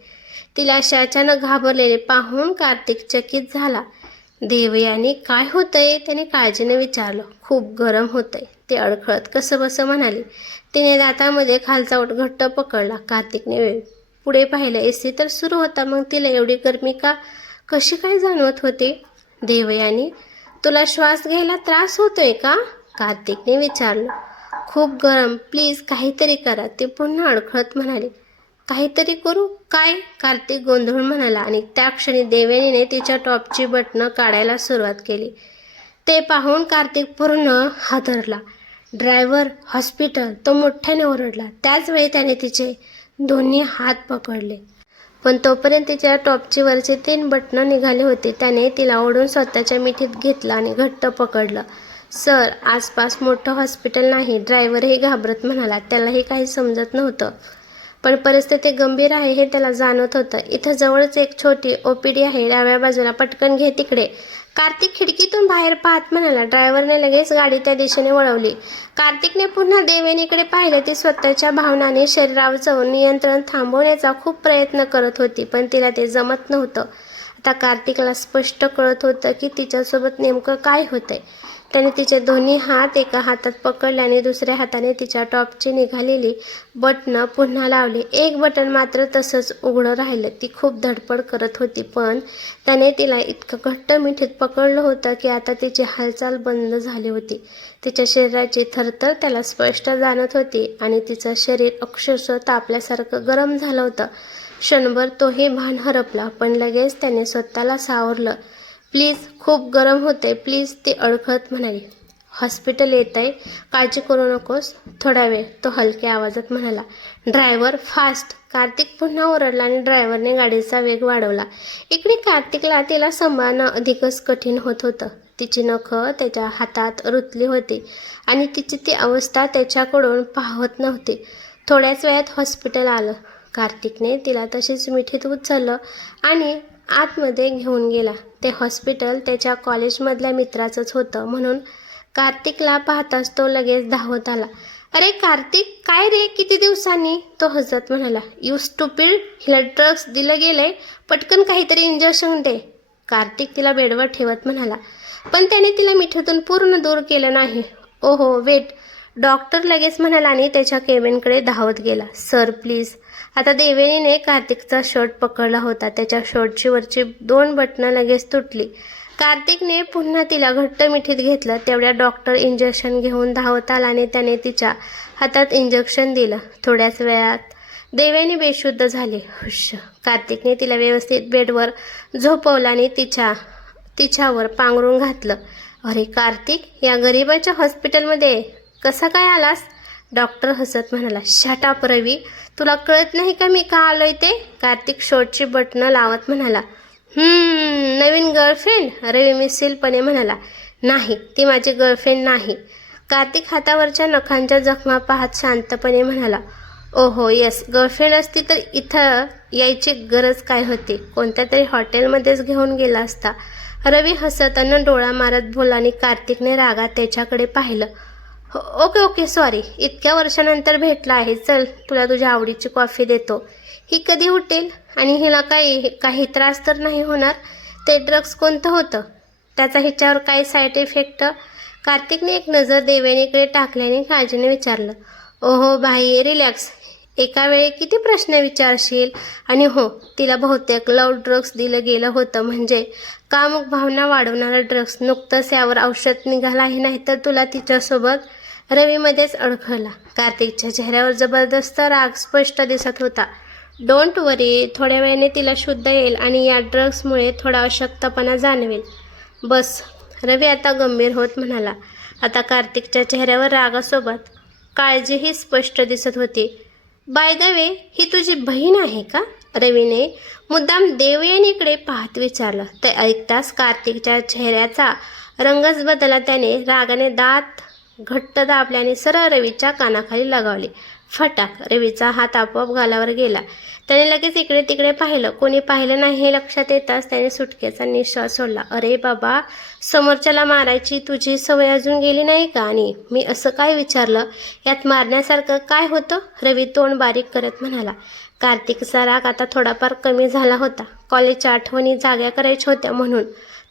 तिला अशा अचानक घाबरलेले पाहून कार्तिक चकित झाला. देवयानी, काय होतंय? त्याने काळजीने विचारलं. खूप गरम होतंय, ते अडखळत कसंबसं म्हणाली. तिने दातामध्ये खालचा ओठ घट्ट पकडला. कार्तिकने पुढे पाहिलं. एसी तर सुरू होता, मग तिला एवढी गरमी का, कशी काय जाणवत होती? देवयानी, तुला श्वास घ्यायला त्रास होतोय का? कार्तिकने विचारलं. खूप गरम, प्लीज काहीतरी करा, ती पुन्हा अडखळत म्हणाली. काहीतरी करू? काय? कार्तिक गोंधळून म्हणाला आणि त्या क्षणी देवयानीने तिच्या टॉपची बटणं काढायला सुरुवात केली. ते पाहून कार्तिक पूर्ण हादरला. ड्रायव्हर, हॉस्पिटल, तो मोठ्याने ओरडला. त्याच वेळी त्याने तिचे दोन्ही हात पकडले. पण तोपर्यंत तिच्या टॉपची वरची 3 बटणं निघाली होती. त्याने तिला ओढून स्वतःच्या मिठीत घेतलं आणि घट्ट पकडलं. सर, आसपास मोठं हॉस्पिटल नाही. ड्रायव्हरही घाबरत म्हणाला. त्यालाही काही समजत नव्हतं, पण परिस्थिती गंभीर आहे हे त्याला जाणवत होतं. इथं जवळच एक छोटी ओपीडी आहे, डाव्या बाजूला. पटकन घे तिकडे. कार्तिक खिडकीतून बाहेर पाहत म्हणाला. ड्रायव्हरने लगेच गाडी त्या दिशेने वळवली. कार्तिकने पुन्हा देवयानीकडे पाहिले. ती स्वतःच्या भावनांनी शरीरावरचं नियंत्रण थांबवण्याचा खूप प्रयत्न करत होती, पण तिला ते जमत नव्हतं. आता कार्तिकला स्पष्ट कळत होतं की तिच्यासोबत नेमकं काय होतंय. त्याने तिचे दोन्ही हात एका हातात पकडले आणि दुसऱ्या हाताने तिच्या टॉपची निघालेली बटणं पुन्हा लावली. एक बटन मात्र तसंच उघडं राहिलं. ती खूप धडपड करत होती, पण त्याने तिला इतकं घट्ट मिठीत पकडलं होतं की आता तिची हालचाल बंद झाली होती. तिच्या शरीराची थरथर त्याला स्पष्ट जाणवत होती आणि तिचं शरीर अक्षरशः तापल्यासारखं गरम झालं होतं. क्षणभर तोही भान हरपला, पण लगेच त्याने स्वतःला सावरलं. प्लीज, खूप गरम होते, प्लीज, ती अडखळत म्हणाली. हॉस्पिटल येतंय, काळजी करू नकोस. थोडा वेळ, तो हलक्या आवाजात म्हणाला. Driver, fast. कार्तिक पुन्हा ओरडला आणि ड्रायव्हरने गाडीचा वेग वाढवला. इकडे कार्तिकला तिला सांभाळणं अधिकच कठीण होत होतं. तिची नखं त्याच्या हातात रुतली होती आणि तिची ती अवस्था त्याच्याकडून पाहत नव्हती. थोड्याच वेळात हॉस्पिटल आलं. कार्तिकने तिला तशीच मिठीत उचललं आणि आतमध्ये घेऊन गेला. ते हॉस्पिटल त्याच्या कॉलेजमधल्या मित्राचंच होतं, म्हणून कार्तिकला पाहताच तो लगेच धावत आला. अरे कार्तिक, काय रे, किती दिवसांनी? तो हसत म्हणाला. यू स्टुपिड, हिला ड्रग्स दिलं गेलंय. पटकन काहीतरी इंजेक्शन दे. कार्तिक तिला बेडवर ठेवत म्हणाला, पण त्याने तिला मिठीतून पूर्ण दूर केलं नाही. ओहो, वेट, डॉक्टर लगेच म्हणाला आणि त्याच्या केबिनकडे धावत गेला. Sir, please. आता देवयानीने कार्तिकचा शर्ट पकडला होता. त्याच्या शर्टची वरची 2 बटणं लगेच तुटली. कार्तिकने पुन्हा तिला घट्ट मिठीत घेतलं. तेवढ्या डॉक्टर इंजेक्शन घेऊन धावत आला आणि त्याने तिच्या हातात इंजेक्शन दिलं. थोड्याच वेळात देवयानी बेशुद्ध झाली. हुश. कार्तिकने तिला व्यवस्थित बेडवर झोपवलं आणि तिच्यावर पांघरून घातलं. अरे कार्तिक, या गरिबाच्या हॉस्पिटलमध्ये कसा काय आलास? डॉक्टर हसत म्हणाला. शट अप रवी, तुला कळत नाही का मी का आलोय ते? कार्तिक शर्टची बटणं लावत म्हणाला. नवीन गर्लफ्रेंड? रवी मिसिलपणे म्हणाला. नाही, ती माझी गर्लफ्रेंड नाही. कार्तिक हातावरच्या नखांच्या जखमा पाहत शांतपणे म्हणाला. ओहो येस, गर्लफ्रेंड असती तर इथं यायची गरज काय होती? कोणत्या तरी हॉटेलमध्येच घेऊन गेला असता. रवी हसत अन डोळा मारत बोलला आणि कार्तिकने रागात त्याच्याकडे पाहिलं. Okay, sorry. इतक्या वर्षानंतर भेटला आहे. चल, तुला तुझ्या आवडीची कॉफी देतो. ही कधी उठेल? आणि हिला काही त्रास तर नाही होणार? ते ड्रग्स कोणतं होतं? त्याचा हिच्यावर काही साईड इफेक्ट? कार्तिकने एक नजर देवयानीकडे टाकल्याने काळजीने विचारलं. ओहो भाई, रिलॅक्स. एका वेळी किती प्रश्न विचारशील? आणि हो, तिला बहुतेक लव ड्रग्स दिलं गेलं होतं, म्हणजे कामुक भावना वाढवणारा ड्रग्स. नुकतंच यावर औषध निघालं आहे, नाही तर तुला तिच्यासोबत. रवीमध्येच अडखळला. कार्तिकच्या चेहऱ्यावर जबरदस्त राग स्पष्ट दिसत होता. डोंट वरी, थोड्या वेळाने तिला शुद्ध येईल आणि या ड्रग्समुळे थोडा अशक्तपणा जाणवेल. बस. रवी आता गंभीर होत म्हणाला. आता कार्तिकच्या चेहऱ्यावर रागासोबत काळजीही स्पष्ट दिसत होती. बाय द वे, ही तुझी बहीण आहे का? रवीने मुद्दाम देवयानीकडे पाहत विचारलं. ते ऐकताच कार्तिकच्या चेहऱ्याचा रंगच बदलला. त्याने रागाने दात घट्ट दाबल्याने सरळ रवीच्या कानाखाली लगावले. फटाक. रवीचा हात आपोआप गालावर गेला. त्याने लगेच इकडे तिकडे पाहिलं. कोणी पाहिलं नाही हे लक्षात येताच त्याने सुटकेचा निश्वास सोडला. अरे बाबा, समोरच्याला मारायची तुझी सवय अजून गेली नाही का? आणि मी असं काय विचारलं? यात मारण्यासारखं काय होतं? रवी तोंड बारीक करत म्हणाला. कार्तिकचा राग आता थोडाफार कमी झाला होता. कॉलेजच्या आठवणी जाग्या करायच्या होत्या म्हणून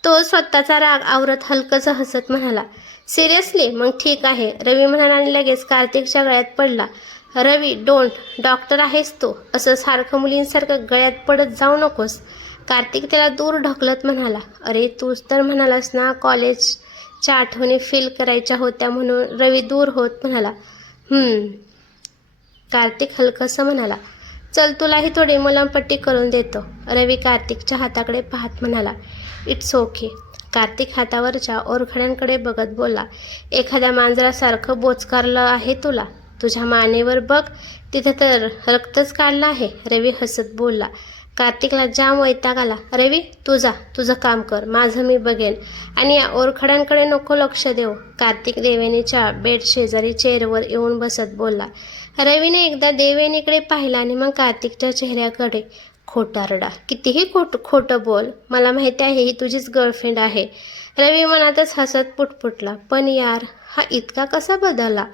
तो स्वतःचा राग आवरत हलकंच हसत म्हणाला. सिरियसली? मग ठीक आहे, रवी म्हणाला आणि लगेच कार्तिकच्या गळ्यात पडला. रवी, डोंट. डॉक्टर आहेस तू, असं सारखं मुलींसारखं गळ्यात पडत जाऊ नकोस. कार्तिक त्याला दूर ढकलत म्हणाला. अरे तूच तर म्हणालास ना कॉलेजच्या आठवणी फील करायच्या होत्या म्हणून. रवी दूर होत म्हणाला. कार्तिक हलकंसं म्हणाला. चल, तुलाही थोडी मलमपट्टी करून देतो. रवी कार्तिकच्या हाताकडे पाहत म्हणाला. It's okay. कार्तिक हातावरच्या ओरखड्यांकडे बघत बोलला. एखाद्या मांजरासारखं बोचकारलं आहे तुला. तुझ्या मानेवर बघ, तिथे तर रक्तच काढलं आहे. रवी हसत बोलला. कार्तिकला जाम वैताग आला. रवी तू जा, तुझं काम कर, माझं मी बघेन, आणि या ओरखड्यांकडे नको लक्ष देऊ. कार्तिक देवयानीच्या बेड शेजारी चेअरवर येऊन बसत बोलला. रवीने एकदा देवयानीकडे पाहिलं आणि मग कार्तिकच्या चेहऱ्याकडे. खोटारडा, कितीही खोटं बोल, मला माहिती आहे ही तुझीच गर्लफ्रेंड आहे. रवी मनातच हसत पुटपुटला. पण यार, हा इतका कसा बदलला?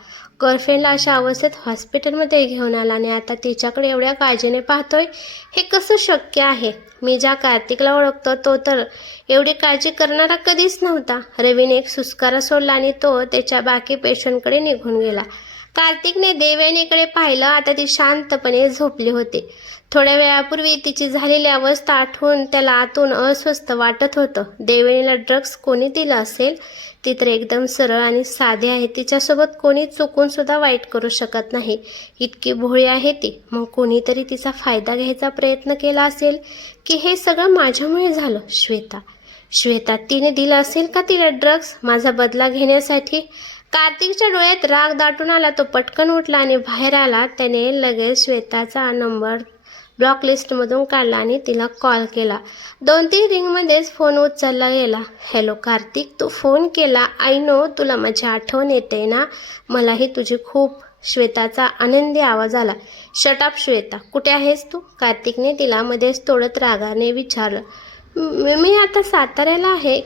गर्लफ्रेंडला अशा अवस्थेत हॉस्पिटलमध्ये घेऊन आला आणि आता तिच्याकडे एवढ्या काळजीने पाहतोय, हे कसं शक्य आहे? मी ज्या कार्तिकला ओळखतो तो तर एवढी काळजी करणारा कधीच नव्हता. रवीने एक सुस्कारा सोडला आणि तो त्याच्या बाकी पेशंटकडे निघून गेला. कार्तिकने देवयानीकडे पाहिलं. आता ती शांतपणे झोपली होती. थोड्या वेळापूर्वी तिची झालेली अवस्था आठवून त्याला आतून अस्वस्थ वाटत होतं. देवयानीला ड्रग्ज कोणी दिलं असेल? ती तर एकदम सरळ आणि साधी आहे. तिच्यासोबत कोणी चुकून सुद्धा वाईट करू शकत नाही, इतकी भोळी आहे ती. मग कोणीतरी तिचा फायदा घ्यायचा प्रयत्न केला असेल की हे सगळं माझ्यामुळे झालं? श्वेता तिने दिलं असेल का तिला ड्रग्ज माझा बदला घेण्यासाठी? कार्तिकच्या डोळ्यात राग दाटून आला. तो पटकन उठला आणि बाहेर आला. त्याने लगेच श्वेताचा नंबर ब्लॉक लिस्टमधून काढला आणि तिला कॉल केला. 2-3 रिंगमध्येच फोन उचलला गेला. हॅलो कार्तिक, तू फोन केला? आय नो तुला माझी आठवण येते ना, मलाही तुझी खूप. श्वेताचा आनंदी आवाज आला. शट अप श्वेता, कुठे आहेस तू? कार्तिकने तिला मध्येच तोडत रागाने विचारलं. मी आता साताऱ्याला आहे,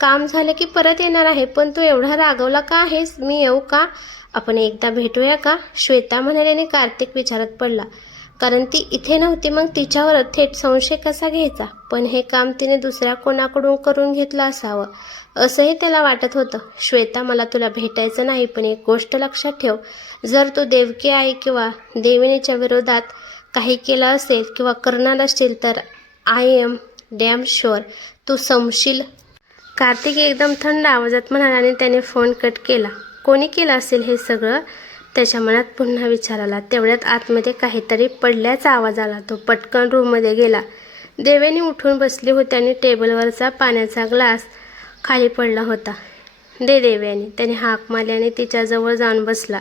काम झालं की परत येणार आहे. पण तू एवढा रागवला का आहेस? मी येऊ का? आपण एकदा भेटूया का? श्वेता म्हणाल्याने कार्तिक विचारत पडला. कारण ती इथे नव्हती, मग तिच्यावर थेट संशय कसा घ्यायचा? पण हे काम तिने दुसऱ्या कोणाकडून करून घेतलं असावं असंही त्याला वाटत होतं. श्वेता, मला तुला भेटायचं नाही, पण एक गोष्ट लक्षात ठेव, जर तू देवकी आई किंवा देविनीच्या विरोधात काही केलं असेल किंवा करणार असेल तर आय एम डॅम शुअर तू संपशील. कार्तिक एकदम थंड आवाजात म्हणाला आणि त्याने फोन कट केला. कोणी केलं असेल हे सगळं? त्याच्या मनात पुन्हा विचार आला. तेवढ्यात आतमध्ये काहीतरी पडल्याचा आवाज आला. तो पटकन रूममध्ये गेला. देवयानी उठून बसली होती आणि टेबलवरचा पाण्याचा ग्लास खाली पडला होता. दे देवयानी, त्याने हाक मारली आणि तिच्याजवळ जाऊन बसला.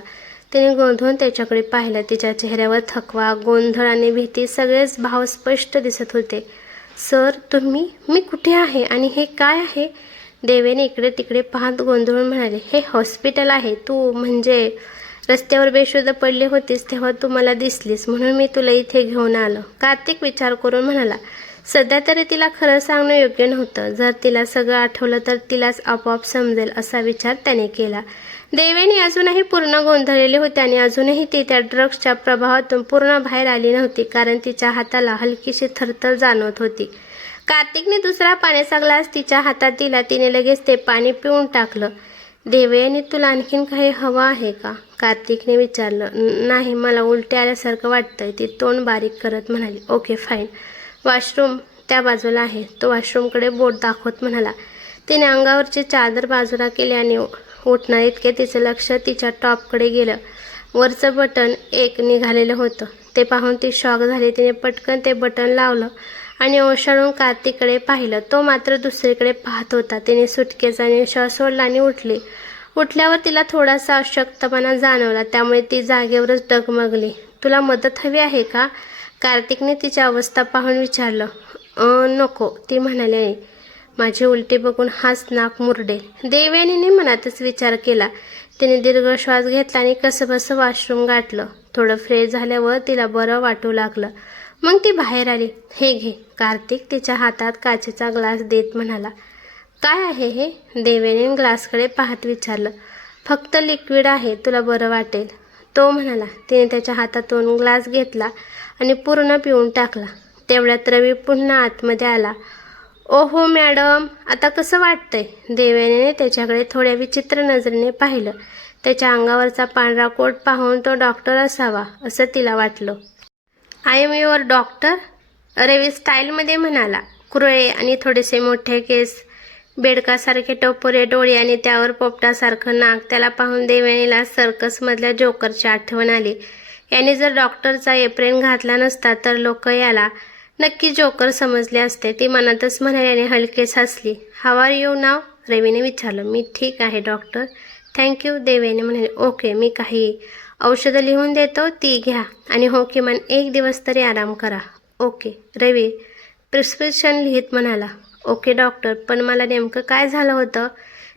त्याने गोंधळून त्याच्याकडे पाहिलं. तिच्या चेहऱ्यावर थकवा, गोंधळ आणि भीती सगळेच भाव स्पष्ट दिसत होते. सर तुम्ही? मी कुठे आहे आणि हे काय आहे? देवयानी इकडे तिकडे पाहत गोंधळून म्हणाले. हे हॉस्पिटल आहे. तू म्हणजे रस्त्यावर बेशुद्ध पडली होतीस तेव्हा तू मला दिसलीस, म्हणून मी तुला इथे घेऊन आलो. कार्तिक विचार करून म्हणाला. सध्या तरी तिला खरं सांगणं योग्य नव्हतं. जर तिला सगळं आठवलं तर तिलाच आपोआप समजेल असा विचार त्याने केला. देवयानी अजूनही पूर्ण गोंधळलेली होती आणि अजूनही ती त्या ड्रग्जच्या प्रभावातून पूर्ण बाहेर आली नव्हती, कारण तिच्या हाताला हलकीशी थरथर जाणवत होती. कार्तिकने दुसरा पाण्याचा ग्लास तिच्या हातात दिला. तिने लगेच ते पाणी पिऊन टाकलं. देवयानी, तुला आणखीन काही हवं आहे का? कार्तिकने विचारलं. नाही, मला उलटे आल्यासारखं वाटतंय, ती तोंड बारीक करत म्हणाली. ओके फाईन, वॉशरूम त्या बाजूला आहे. तो वॉशरूमकडे बोट दाखवत म्हणाला. तिने अंगावरची चादर बाजूला केली आणि उठणार इतके तिचं लक्ष तिच्या टॉपकडे गेलं. वरचं बटन एक निघालेलं होतं. ते पाहून ती शॉक झाली. तिने पटकन ते बटन लावलं आणि ओशाळून कार्तिककडे पाहिलं. तो मात्र दुसरीकडे पाहत होता. तिने सुटकेचा श्वास सोडला आणि उठली. उठल्यावर तिला थोडासा अशक्तपणा जाणवला, त्यामुळे ती जागेवरच डगमगली. तुला मदत हवी आहे का? कार्तिकने तिची अवस्था पाहून विचारलं. नको, ती म्हणाली. माझी उलटी बघून हाच नाक मुरडे. देवयानीने मनातच विचार केला. तिने दीर्घ श्वास घेतला आणि कसंबसं वॉशरूम गाठलं. थोडं फ्रेश झाल्यावर तिला बरं वाटू लागलं. मग ती बाहेर आली. हे घे. कार्तिक तिच्या हातात काचेचा ग्लास देत म्हणाला. काय आहे हे? देवयानीने ग्लासकडे पाहत विचारलं. फक्त लिक्विड आहे, तुला बरं वाटेल, तो म्हणाला. तिने त्याच्या हातातून ग्लास घेतला आणि पूर्ण पिऊन टाकला. तेवढ्यात रवी पुन्हा आतमध्ये आला. ओहो मॅडम, आता कसं वाटतंय? देवयानीने त्याच्याकडे थोड्या विचित्र नजरेने पाहिलं. त्याच्या अंगावरचा पांढरा कोट पाहून तो डॉक्टर असावा असं तिला वाटलं. आय एम युअर डॉक्टर, रवी स्टाईलमध्ये म्हणाला. कुरळे आणि थोडेसे मोठे केस, बेडकासारखे टपोरे डोळे आणि त्यावर पोपटासारखं नाक. त्याला पाहून देवयानीला सर्कसमधल्या जोकरची आठवण आली. याने जर डॉक्टरचा एप्रेन घातला नसता तर लोक याला नक्की जोकर समजले असते. ती मनातच म्हणाल्याने हलकेच हसली. हाव आर यू नाव? रवीने विचारलं. मी ठीक आहे डॉक्टर, थँक्यू, देवयानी म्हणाले. ओके, मी काही औषधं लिहून देतो, ती घ्या आणि हो किमान 1 दिवस तरी आराम करा. ओके. रवी प्रिस्क्रिप्शन लिहित म्हणाला. ओके डॉक्टर, पण मला नेमकं काय झालं होतं?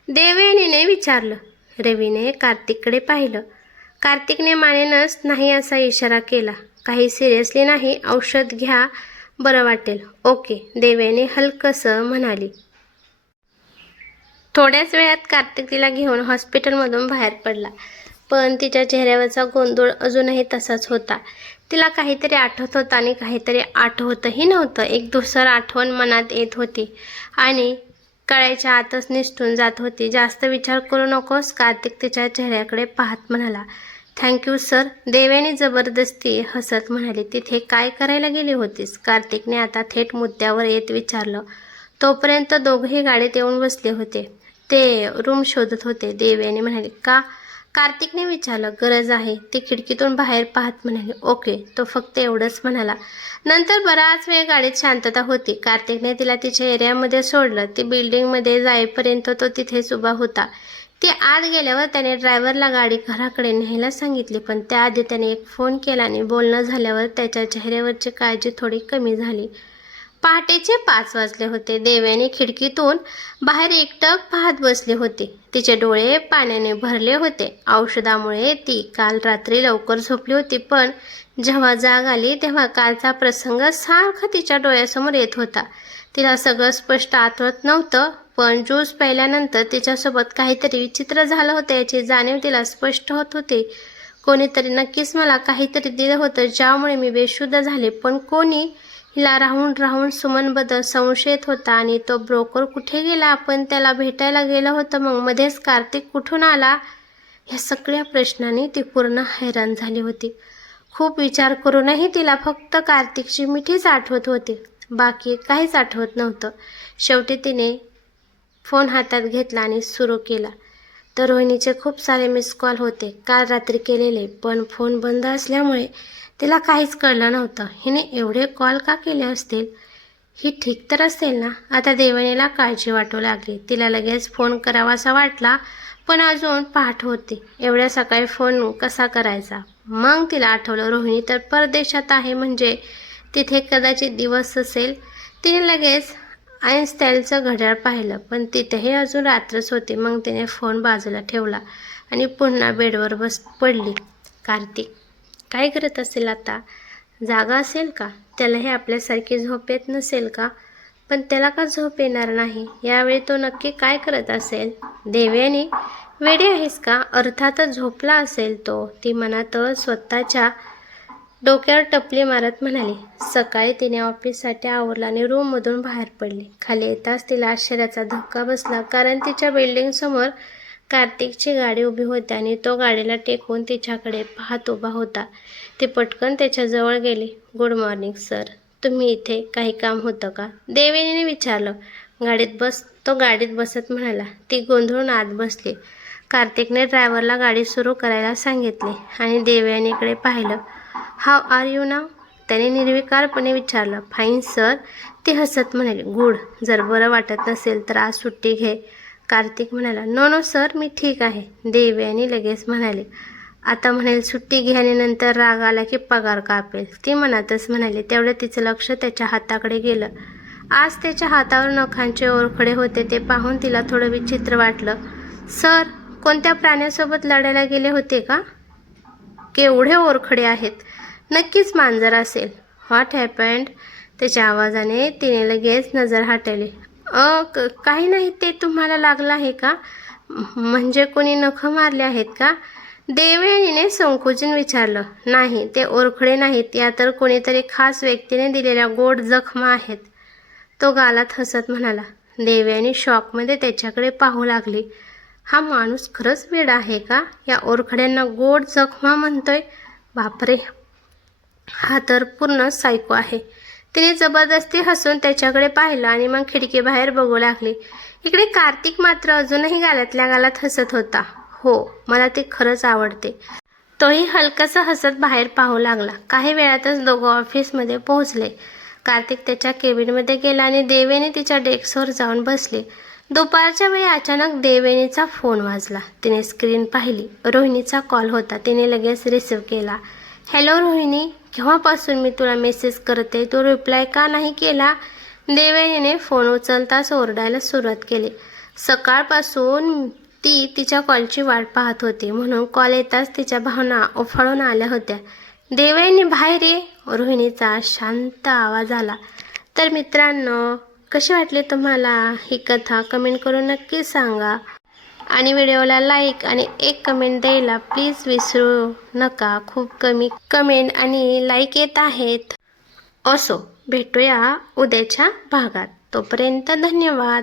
देवयानीने विचारलं. रवीने कार्तिककडे पाहिलं. कार्तिकने मानेनच नाही असा इशारा केला. काही सिरियसली नाही, औषध घ्या, बरं वाटेल. ओके, देवयानी हलकसं म्हणाली. थोड्याच वेळात कार्तिक तिला घेऊन हॉस्पिटलमधून बाहेर पडला. पण तिच्या चेहऱ्यावरचा गोंधळ अजूनही तसाच होता. तिला काहीतरी आठवत होतं आणि काहीतरी आठवतही नव्हतं. एक धूसर आठवण मनात येत होती आणि कळायच्या आतच निसटून जात होती. जास्त विचार करू नकोस, कार्तिक तिच्या चेहऱ्याकडे पाहत म्हणाला. थँक्यू सर, देवयानी जबरदस्ती हसत म्हणाली. तिथे काय करायला गेली होतीस? कार्तिकने आता थेट मुद्द्यावर येत विचारलं. तोपर्यंत दोघंही गाडीत येऊन बसले होते. ते रूम शोधत होते, देवयानी म्हणाली. का? कार्तिकने विचारलं. गरज आहे, ती खिडकीतून बाहेर पाहत म्हणाली. ओके, तो फक्त एवढंच म्हणाला. नंतर बराच वेळ गाडीत शांतता होती. कार्तिकने तिला तिच्या एरियामध्ये सोडलं. ती बिल्डिंगमध्ये जाईपर्यंत तो तिथेच उभा होता. ती आत गेल्यावर त्याने ड्रायव्हरला गाडी घराकडे न्यायला सांगितली. पण त्याआधी त्याने एक फोन केला आणि बोलणं झाल्यावर त्याच्या चेहऱ्यावरची काळजी थोडी कमी झाली. पहाटेचे 5 वाजले होते. देवयानी खिडकीतून बाहेर एकटक पाहत बसली होती. तिचे डोळे पाण्याने भरले होते. औषधामुळे ती काल रात्री लवकर झोपली होती, पण जेव्हा जाग आली तेव्हा कालचा प्रसंग सारखा तिच्या डोळ्यासमोर येत होता. तिला सगळं स्पष्ट आठवत नव्हतं, पण ज्यूस प्यायल्यानंतर तिच्यासोबत काहीतरी विचित्र झालं होतं याची जाणीव तिला स्पष्ट होत होती. कोणीतरी नक्कीच मला काहीतरी दिलं होतं ज्यामुळे मी बेशुद्ध झाले. पण कोणी? हिला राहून राहून सुमनबद्दल संशय येत होता. आणि तो ब्रोकर कुठे गेला? आपण त्याला भेटायला गेलं होतं, मग मध्येच कार्तिक कुठून आला? या सगळ्या प्रश्नांनी ती पूर्ण हैराण झाली होती. खूप विचार करूनही तिला फक्त कार्तिकची मिठीच आठवत होती, बाकी काहीच आठवत नव्हतं. शेवटी तिने फोन हातात घेतला आणि सुरू केला. तर रोहिणीचे खूप सारे मिस कॉल होते, काल रात्री केलेले, पण फोन बंद असल्यामुळे तिला काहीच कळलं नव्हतं. हिने एवढे कॉल का केले असतील? ही ठीक तर असेल ना? आता देवयानीला काळजी वाटू लागली. तिला लगेच फोन करावासा वाटला, पण अजून पहाट होती. एवढ्या सकाळी फोन कसा करायचा? मग तिला आठवलं, रोहिणी तर परदेशात आहे, म्हणजे तिथे कदाचित दिवस असेल. तिने लगेच आईन्स्टाईनचं घड्याळ पाहिलं, पण तिथेही अजून रात्रच होती. मग तिने फोन बाजूला ठेवला आणि पुन्हा बेडवर पडली. कार्तिक काय करत असेल आता? जागा असेल का? त्यालाही आपल्यासारखी झोप येत नसेल का? पण त्याला का झोप येणार नाही? यावेळी तो नक्की काय करत असेल? देवयानी, वेडी आहेस का? अर्थातच झोपला असेल तो, ती मनातच स्वतःच्या डोक्यावर टपली मारत म्हणाली. सकाळी तिने ऑफिससाठी आवरलं आणि रूममधून बाहेर पडली. खाली येताच तिला आश्चर्याचा धक्का बसला, कारण तिच्या बिल्डिंगसमोर कार्तिकची गाडी उभी होती आणि तो गाडीला टेकवून तिच्याकडे पाहत उभा होता. ती पटकन त्याच्याजवळ गेली. गुड मॉर्निंग सर, तुम्ही इथे काही काम होतं का? देवयानीने विचारलं. गाडीत बस, तो गाडीत बसत म्हणाला. ती गोंधळून आत बसली. कार्तिकने ड्रायव्हरला गाडी सुरू करायला सांगितले आणि देवयानीकडे पाहिलं. हाव आर यू नाव? त्याने निर्विकारपणे विचारलं. फाईन सर, ती हसत म्हणाली. गुड, जर बरं वाटत नसेल तर आज सुट्टी घे. कार्तिक म्हणाला. नो नो सर, मी ठीक आहे. देवयानी लगेच म्हणाले. आता म्हणेल सुट्टी घे आणि नंतर राग आला की पगार कापेल, ती मनातच म्हणाली. तेवढं तिचं लक्ष त्याच्या हाताकडे गेलं. आज त्याच्या हातावर नखांचे ओरखडे होते. ते पाहून तिला थोडं विचित्र वाटलं. सर, कोणत्या प्राण्यासोबत लढायला गेले होते का? केवढे ओरखडे आहेत? नक्कीच मांजर असेल. What happened? त्याच्या आवाजाने तिने लगेच नजर हटवली. काही नाही, ते तुम्हाला लागलं आहे का? म्हणजे कोणी नखं मारले आहेत का? देवयानीने संकोचून विचारलं. नाही, ते ओरखडे नाहीत, या तर कोणीतरी खास व्यक्तीने दिलेल्या गोड जखमा आहेत, तो गालात हसत म्हणाला. देवयानी शॉकमध्ये त्याच्याकडे पाहू लागली. हा माणूस खरंच वेडा आहे का? या ओरखड्यांना गोड जखमा म्हणतोय? बापरे, हा तर पूर्ण सायको आहे. तिने जबरदस्ती हसून त्याच्याकडे पाहिलं आणि मग खिडकीबाहेर बघू लागली. इकडे कार्तिक मात्र अजूनही गालातल्या गालात हसत होता. हो, मला ती खरंच आवडते. तोही हलकसं हसत बाहेर पाहू लागला. काही वेळातच दोघं ऑफिसमध्ये पोहोचले. कार्तिक त्याच्या केबिनमध्ये गेला आणि देवयानी तिच्या डेस्कवर जाऊन बसली. दुपारच्या वेळी अचानक देवयानीचा फोन वाजला. तिने स्क्रीन पाहिली. रोहिणीचा कॉल होता. तिने लगेच रिसीव्ह केला. हॅलो रोहिणी, केव्हापासून मी तुला मेसेज करते, तू रिप्लाय का नाही केला? देवयानीने फोन उचलताच ओरडायला सुरुवात केली. सकाळपासून ती तिच्या कॉलची वाट पाहत होती, म्हणून कॉल येताच तिच्या भावना उफाळून आल्या होत्या. देवयानी बाहेर ये, रोहिणीचा शांत आवाज आला. तर मित्रांनो, कशी वाटली तुम्हाला ही कथा कमेंट करून नक्की सांगा. आणि व्हिडिओला लाईक आणि एक कमेंट द्यायला प्लीज विसरू नका. खूप कमी कमेंट आणि लाईक येत आहेत. असो, भेटूया उद्याच्या भागात. तोपर्यंत धन्यवाद.